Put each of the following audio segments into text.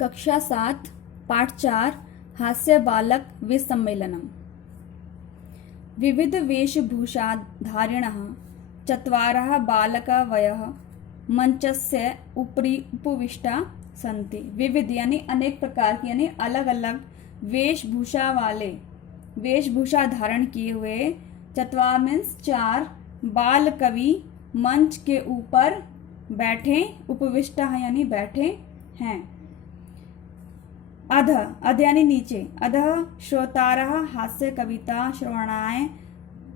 कक्षा 7 पाठ 4 हास्य बालक विसम्मेलनम्। विविध वेशभूषाधारिणः चत्वारः बालकावयः मंचस्य उपरि उपविष्टा सन्ति। विविध यानी अनेक प्रकार की यानी अलग अलग वेशभूषा धारण किए हुए, चत्वार मीन्स 4 बाल कवि मंच के ऊपर बैठे, उपविष्टा है यानी बैठे हैं। अध यानी नीचे, अधः श्रोतारः हास्य कविता श्रवणाय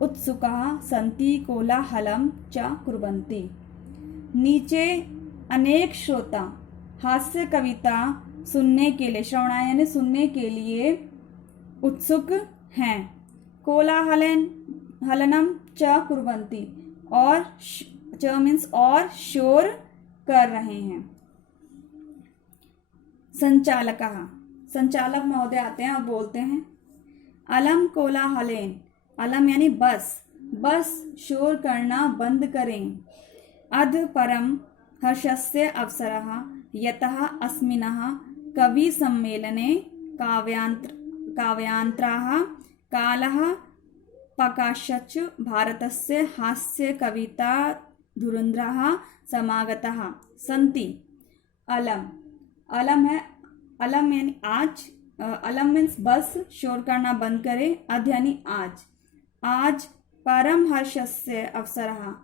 उत्सुकाः सन्ति कोलाहलं च कुर्वन्ति। नीचे अनेक श्रोता हास्य कविता सुनने के लिए, श्रवणाय यानी सुनने के लिए उत्सुक हैं। कोलाहलम च कुर्वन्ति और च मीन्स और शोर कर रहे हैं। संचालक महोदय आते हैं और बोलते हैं, अलम कोलाहलेन, अलम यानी बस शोर करना बंद करें। अध परम हर्षस्य अवसरः यतः अस्मिन्नः कवि सम्मेलने काव्यान्तराः कालः प्रकाश्य भारतस्य हास्य कविता धुरन्धराः समागताः सन्ति। अलम यानी आज, अलम मीन्स बस शोर करना बंद करे। अध यानी आज परम हर्षस्य अवसरः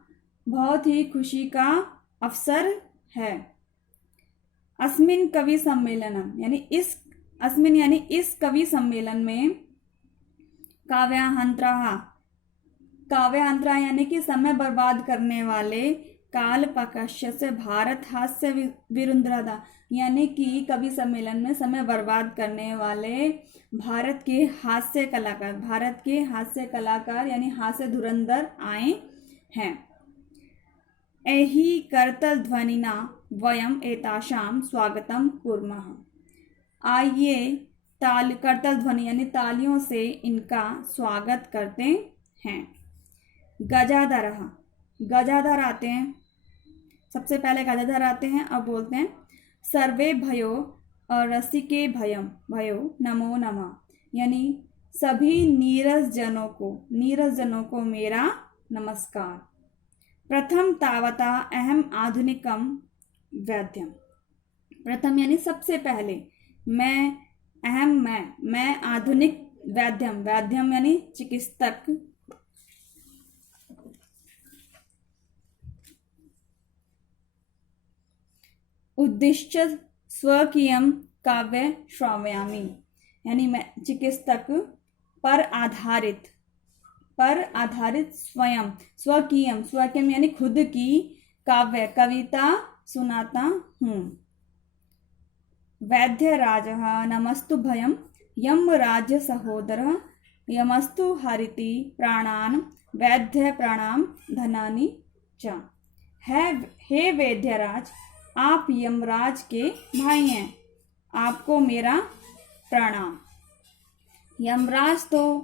बहुत ही खुशी का अवसर है। अस्मिन् कवि सम्मेलनम यानी इस कवि सम्मेलन में काव्यांतरा यानी कि समय बर्बाद करने वाले, काल प्रकाश्य से भारत हास्य विरुंद्रदा यानी कि कवि सम्मेलन में समय बर्बाद करने वाले भारत के हास्य कलाकार यानी हास्य धुरंधर आए हैं। एहि करतल ध्वनिना वयम एतासाम स्वागतम कुर्मः। आइए करतल ध्वनि यानी तालियों से इनका स्वागत करते हैं। गजाधर आते हैं, सबसे पहले गजाधर आते हैं और बोलते हैं, सर्वे भयो और रसिके भयो नमो नमः यानी सभी नीरस जनों को मेरा नमस्कार। प्रथम तावता अहम आधुनिकम वैद्यम, प्रथम यानी सबसे पहले, मैं आधुनिक वैद्यम यानी चिकित्सक, उद्दिश्य स्वकीयम काव्य श्रावयामि यानी मैं चिकित्सक पर आधारित स्वकीयम यानी खुद की कविता सुनाता हूँ। वैद्य राजः नमस्तुभ्यं यम राज्य सहोदरः यमस्तु हरिति प्राणान् वैद्य प्रणाम धनानि च। हे वैद्यराज, आप यमराज के भाई हैं, आपको मेरा प्रणाम। यमराज तो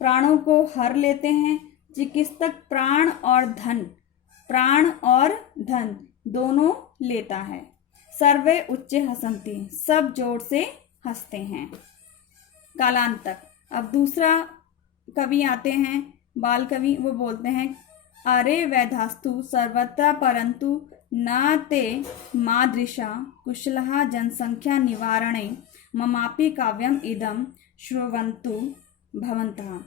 प्राणों को हर लेते हैं, चिकित्सक प्राण और धन दोनों लेता है। सर्वे उच्च हसन्ति, सब जोर से हंसते हैं। कालांतक, अब दूसरा कवि आते हैं, बाल कवि, वो बोलते हैं, अरे वैधास्तु सर्वत्र परंतु न ते मादृशा कुशलः जनसंख्या निवारणे ममापि काव्यम इदम श्रुवन्तु भवन्तः।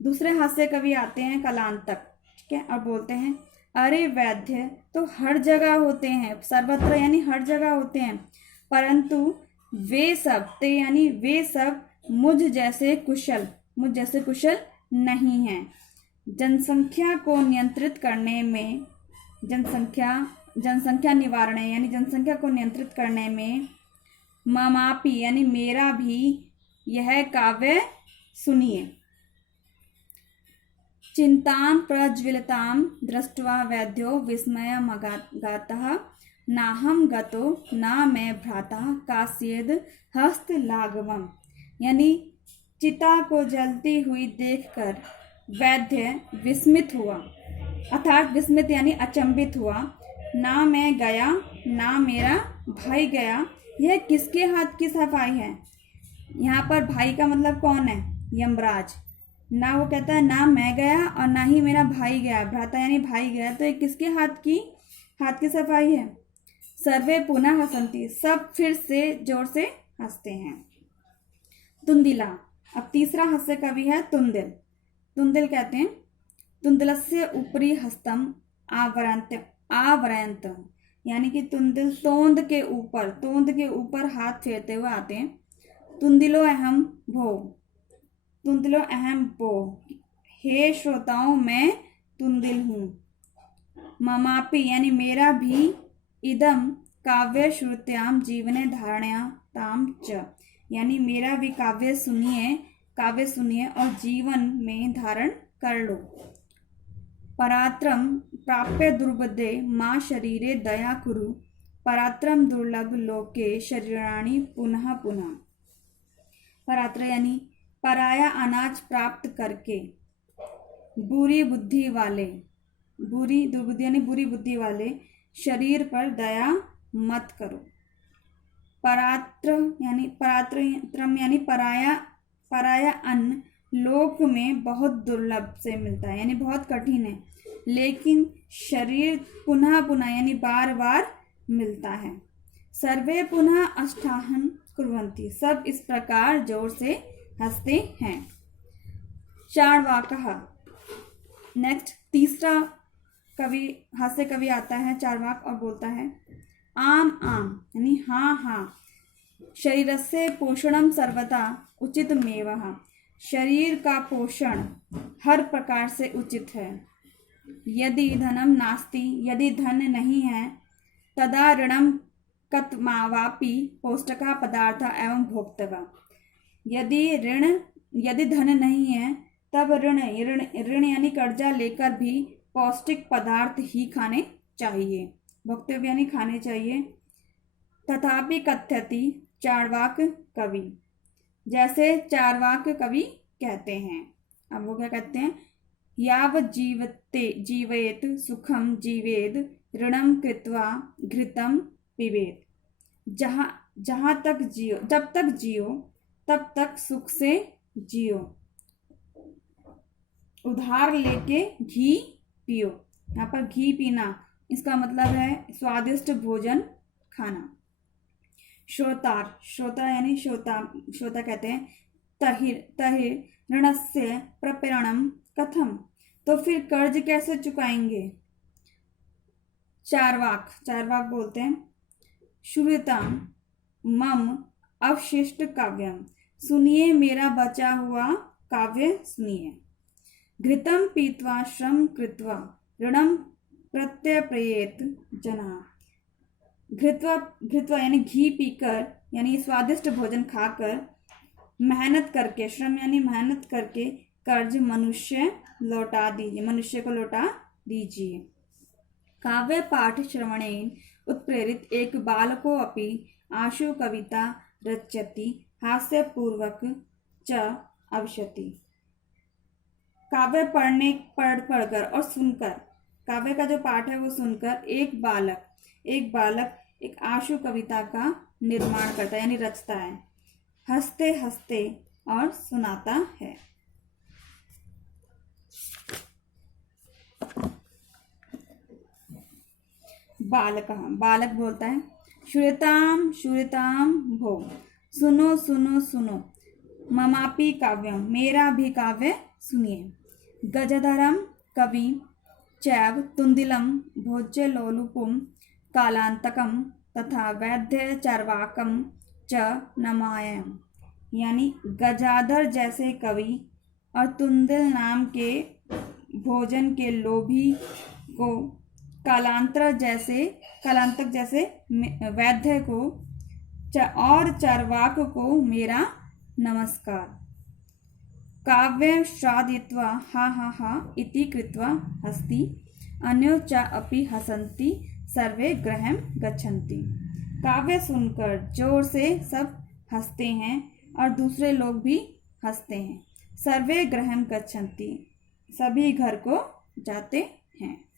दूसरे हास्य कवि आते हैं, कालांतक, ठीक है, और बोलते हैं, अरे वैद्य तो हर जगह होते हैं, सर्वत्र यानी हर जगह होते हैं, परंतु वे सब मुझ जैसे कुशल नहीं हैं। जनसंख्या को नियंत्रित करने में, जनसंख्या निवारण यानी जनसंख्या को नियंत्रित करने में, ममापि यानी मेरा भी यह काव्य सुनिए। चिंतां प्रज्वलितां दृष्ट्वा वैद्यो विस्मयमगातः नाहं गतो न मैं भ्रातः कास्येद हस्तलाघवम् यानी चिता को जलती हुई देखकर वैद्य विस्मित हुआ, अर्थात विस्मित यानी अचंभित हुआ। ना मैं गया ना मेरा भाई गया, यह किसके हाथ की सफाई है? यहाँ पर भाई का मतलब कौन है? यमराज। ना वो कहता है ना मैं गया और ना ही मेरा भाई गया, भ्राता यानी भाई गया, तो ये किसके हाथ की सफाई है? सर्वे पुनः हसन्ति, सब फिर से जोर से हंसते हैं। तुंदिला, अब तीसरा हास्य कवि है तुंदिल। तुंदिल कहते हैं तुंदिलस्य उपरि हस्तम आवरयन्त, यानी कि तुंदिल तोंद के ऊपर हाथ फेरते हुए आते हैं। तुंदिलो अहम भो, हे श्रोताओं मैं तुंदिल हूँ। ममापि यानी मेरा भी, इदम काव्य श्रुत्याम जीवने धारण्याताम च, यानी मेरा भी काव्य सुनिए और जीवन में धारण कर लो। परात्रम प्राप्य दुर्बदे माँ शरीरे दया कुरु, परात्रम दुर्लभ लोके शरीराणि पुनः पुनः। परात्र यानी पराया अनाज प्राप्त करके बुरी बुद्धि वाले शरीर पर दया मत करो। परात्रम यानी पराया अन्न लोक में बहुत दुर्लभ से मिलता है, यानी बहुत कठिन है, लेकिन शरीर पुनः पुनः यानी बार बार मिलता है। सर्वे पुनः अष्टाहन कुर्वन्ति, सब इस प्रकार जोर से हंसते हैं। चार्वाकः, नेक्स्ट तीसरा हास्य कवि आता है चार्वाक और बोलता है आम यानी हाँ हाँ, शरीरस्य पोषणम सर्वथा उचितमेवः, शरीर का पोषण हर प्रकार से उचित है। यदि धनम नास्ति, यदि धन नहीं है, तदा ऋणम कतमावापि पौष्टिका पदार्थ एवं भोक्तव्य, यदि धन नहीं है तब ऋण यानी कर्जा लेकर भी पौष्टिक पदार्थ ही खाने चाहिए, भोक्तव्य यानी खाने चाहिए। तथापि कथ्यति चार्वाक कवि, जैसे चार्वाक कवि कहते हैं। अब वो क्या कहते हैं? याव जीवेत सुखम जीवेद, ऋणम कृत्वा घृतम पिबेत, जब तक जियो तब तक सुख से जियो, उधार लेके घी पियो। यहाँ पर घी पीना इसका मतलब है स्वादिष्ट भोजन खाना। श्रोता यानी श्रोता कहते हैं तहिर ऋणस्य प्रपरणम कथम, तो फिर कर्ज कैसे चुकाएंगे? चार्वाक बोलते हैं श्रूयताम मम अवशिष्ट काव्यम, सुनिए मेरा बचा हुआ काव्य सुनिए। घृतम पीत्वा श्रम कृत्वा ऋणम प्रत्यप्रयेत जना, घृत्वा यानी घी पीकर यानी स्वादिष्ट भोजन खाकर मेहनत करके, श्रम यानी मेहनत करके कर्ज मनुष्य को लौटा दीजिए। काव्य पाठ श्रवणेन उत्प्रेरित एक बालको अपि आशु कविता रचयति हास्य पूर्वक च अविशति। काव्य पढ़कर और सुनकर, काव्य का जो पाठ है वो सुनकर एक बालक एक आशु कविता का निर्माण करता है यानी रचता है, हंसते हंसते और सुनाता है। बालक बोलता है श्रूयताम भो, सुनो ममापि काव्यम, मेरा भी काव्य सुनिए। गजधरम कवि चैव तुंदिलम भोज्य लोलुपुम कालांतकम तथा वैद्य चार्वाकम च नमायम, यानी गजाधर जैसे कवि और तुंदिल नाम के भोजन के लोभी को, कालांतक जैसे वैद्य को और चार्वाक को मेरा नमस्कार। काव्य श्रादित्वा हा हा हा इति कृत्वा हस्ति, अन्यो च अपि हसन्ति सर्वे गृहं गच्छन्ति। काव्य सुनकर जोर से सब हंसते हैं और दूसरे लोग भी हंसते हैं। सर्वे गृहं गच्छन्ति, सभी घर को जाते हैं।